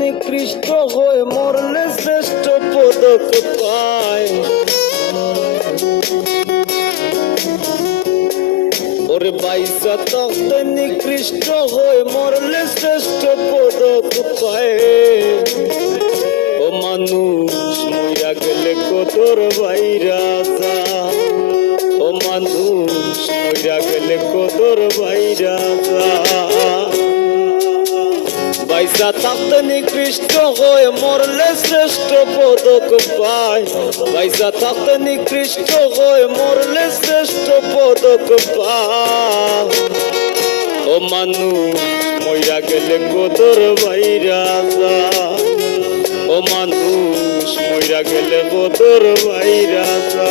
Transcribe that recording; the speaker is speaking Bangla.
নিকৃষ্ট হয়ে মরলে শ্রেষ্ঠ পদক পায়। ওরে বাইসা তক্তে নিকৃষ্ট হয়ে মরলে শ্রেষ্ঠ পদক পায়। ও মানুষ মইরা গেলে কতর বাইরা যা, ও মানুষ মইরা গেলে কতর বাইরা যা। বাইসা থাকতে নিকৃষ্ট হয়ে মরলে শ্রেষ্ঠ পদক পায়। বাইসা থাকতে নিকৃষ্ট হয়ে মরলে শ্রেষ্ঠ পদক পায়। ও মানুষ মইরা গেলে কতর বাইরা যা, ও মানুষ মইরা গেলে কতর বাইরা যা।